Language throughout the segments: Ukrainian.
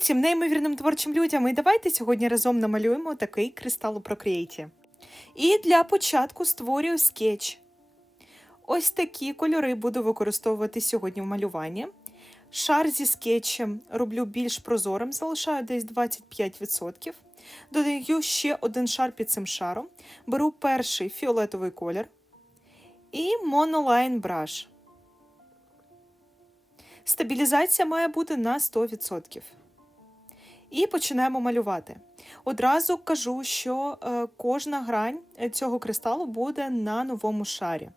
Привіт неймовірним творчим людям! І давайте сьогодні разом намалюємо такий кристал у Procreate. І для початку створюю скетч. Ось такі кольори буду використовувати сьогодні в малюванні. Шар зі скетчем роблю більш прозорим, залишаю десь 25%. Додаю ще один шар під цим шаром. Беру перший фіолетовий колір і монолайн браш. Стабілізація має бути на 100%. І починаємо малювати. Одразу кажу, що е, кожна грань цього кристалу буде на новому шарі.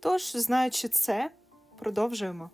Тож, знаючи це, продовжуємо.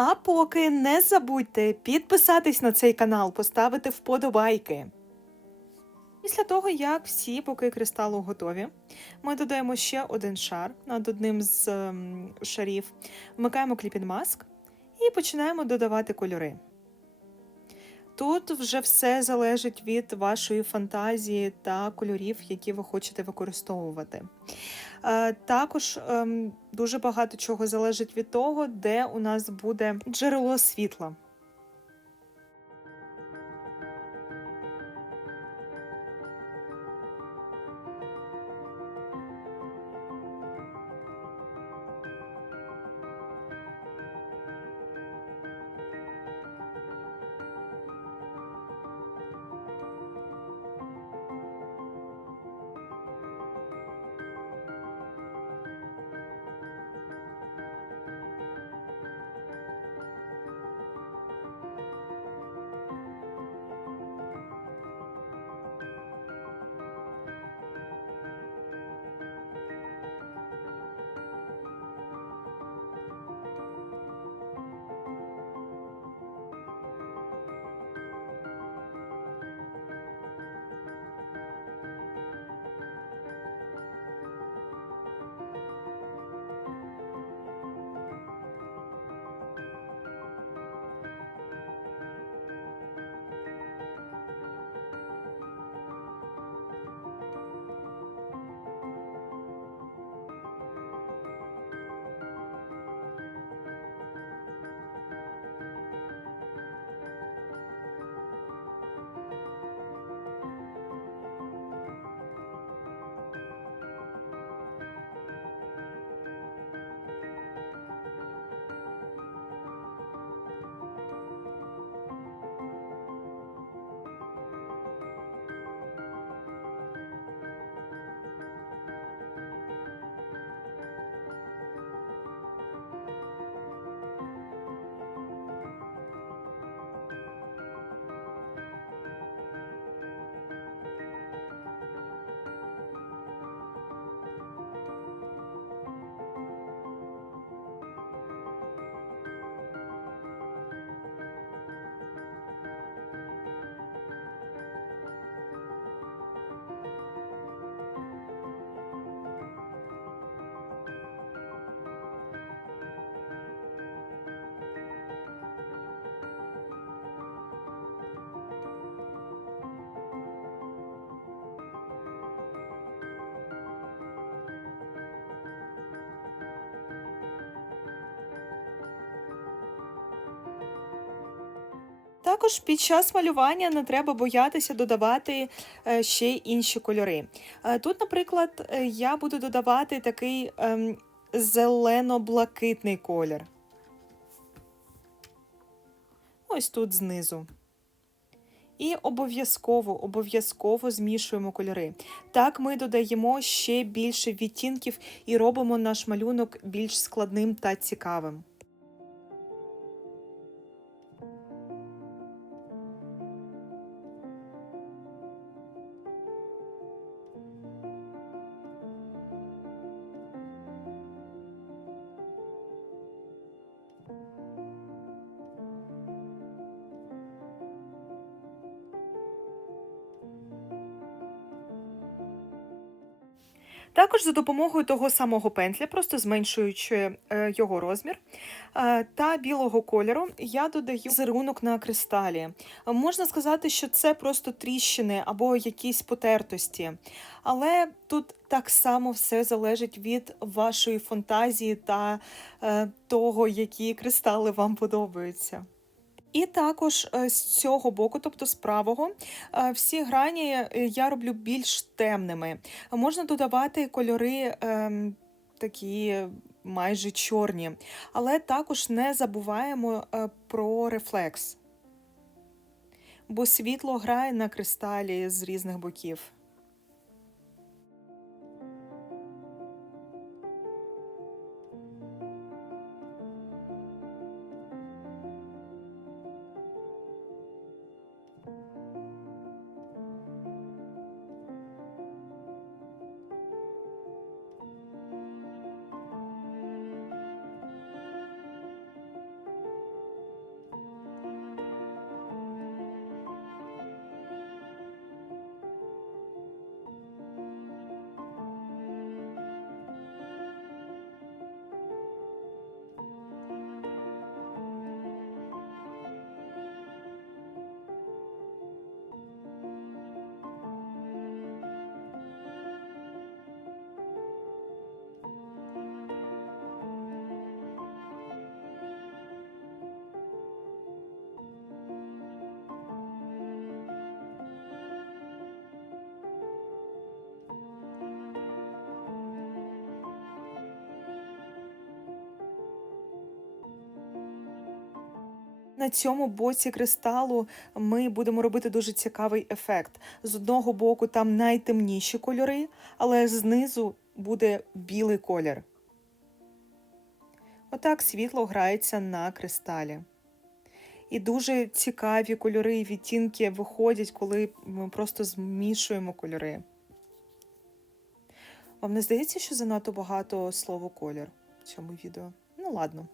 А поки не забудьте підписатись на цей канал, поставити вподобайки. Після того, як всі боки кристалу готові, ми додаємо ще один шар над одним з ем, шарів, вмикаємо Mask і починаємо додавати кольори. Тут вже все залежить від вашої фантазії та кольорів, які ви хочете використовувати. Е, Також ем, дуже багато чого залежить від того, де у нас буде джерело світла. Також під час малювання не треба боятися додавати е, ще й інші кольори. Е, Тут, наприклад, е, я буду додавати такий ем, зелено-блакитний колір. Ось тут знизу. І обов'язково, обов'язково змішуємо кольори. Так ми додаємо ще більше відтінків і робимо наш малюнок більш складним та цікавим. Також за допомогою того самого пензля, просто зменшуючи е, його розмір е, та білого кольору, я додаю візерунок на кристалі. Можна сказати, що це просто тріщини або якісь потертості, але тут так само все залежить від вашої фантазії та е, того, які кристали вам подобаються. І також е, з цього боку, тобто з правого, е, всі грані е, я роблю більш темними. Можна додавати кольори ем, такі майже чорні, але також не забуваємо про рефлекс, бо світло грає на кристалі з різних боків. Цьому боці кристалу ми будемо робити дуже цікавий ефект. З одного боку там найтемніші кольори, але знизу буде білий колір. Отак світло грається на кристалі. І дуже цікаві кольори і відтінки виходять, коли ми просто змішуємо кольори. Вам не здається, що занадто багато слово колір в цьому відео? Ну, ладно.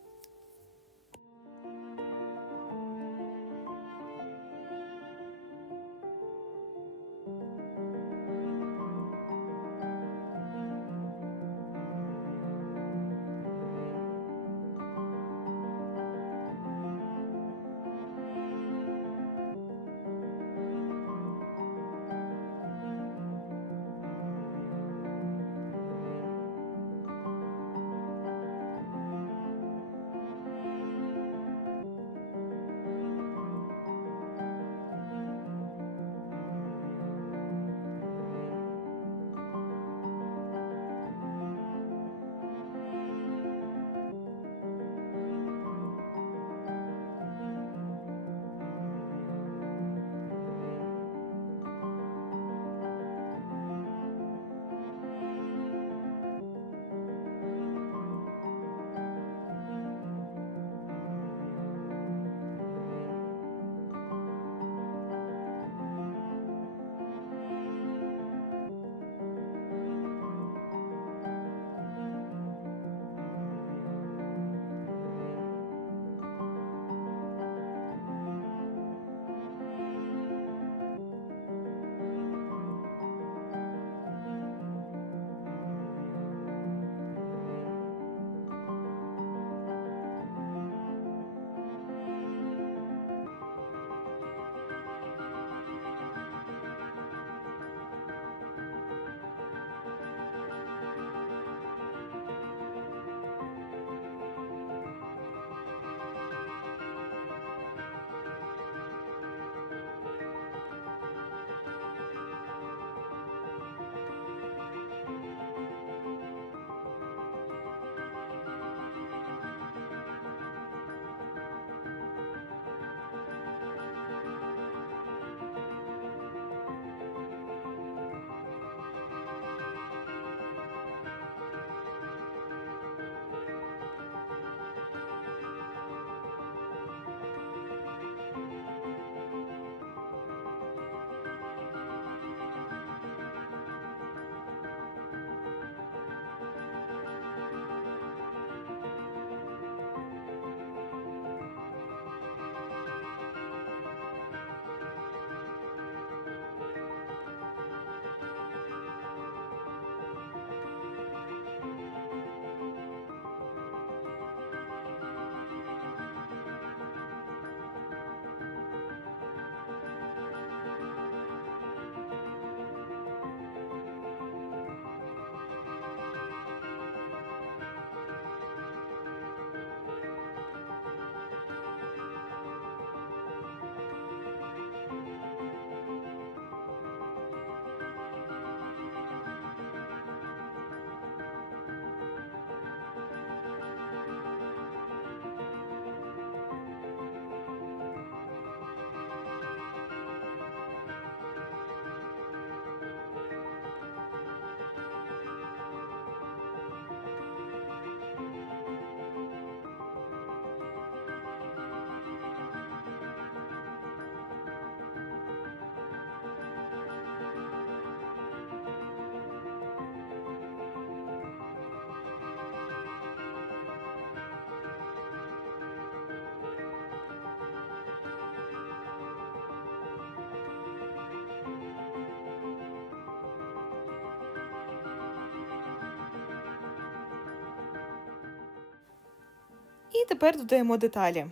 І тепер додаємо деталі.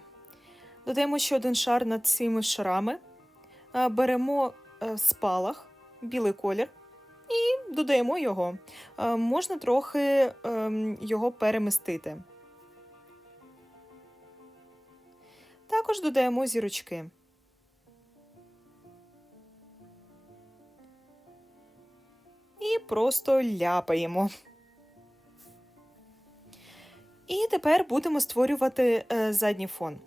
Додаємо ще один шар над цими шарами. Е, Беремо е, спалах, білий колір, і додаємо його. Е, Можна трохи ем, його перемістити. Також додаємо зірочки. І просто ляпаємо. І тепер будемо створювати е, задній фон.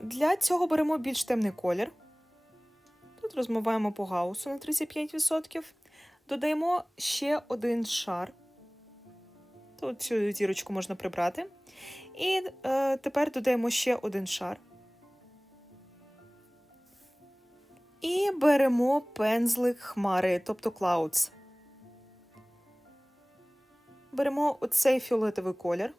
Для цього беремо більш темний колір. Тут розмиваємо по гаусу на 35%. Додаємо ще один шар. Тут цю зірочку можна прибрати. І е, тепер додаємо ще один шар. І беремо пензлик хмари, тобто Clouds. Беремо оцей фіолетовий колір.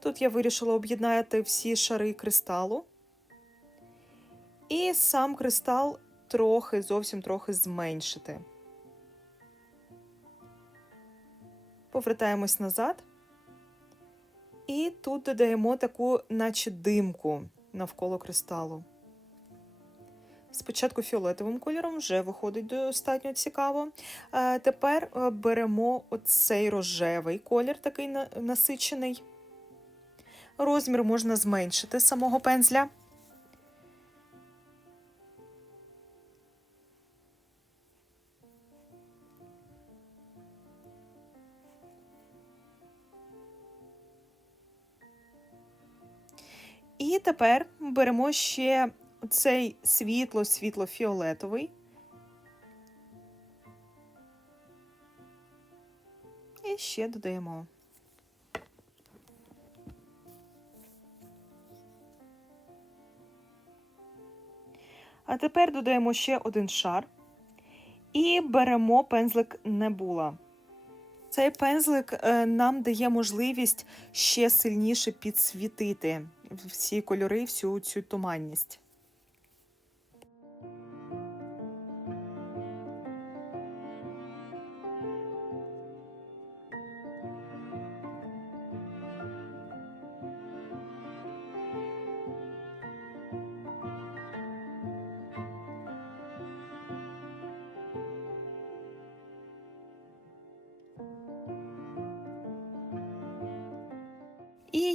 Тут я вирішила об'єднати всі шари кристалу. І сам кристал трохи, зовсім трохи зменшити. Повертаємось назад. І тут додаємо таку, наче димку навколо кристалу. Спочатку фіолетовим кольором вже виходить достатньо цікаво. Е, тепер е, беремо оцей рожевий колір, такий насичений. Розмір можна зменшити самого пензля. І тепер беремо ще цей світло-світло-фіолетовий. І ще додаємо. А тепер додаємо ще один шар і беремо пензлик Небула. Цей пензлик е, нам дає можливість ще сильніше підсвітити всі кольори, всю цю туманність.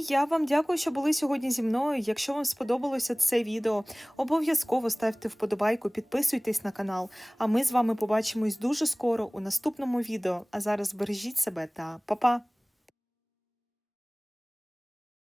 Я вам дякую, що були сьогодні зі мною. Якщо вам сподобалося це відео, обов'язково ставте вподобайку, підписуйтесь на канал. А ми з вами побачимось дуже скоро у наступному відео. А зараз бережіть себе та па-па!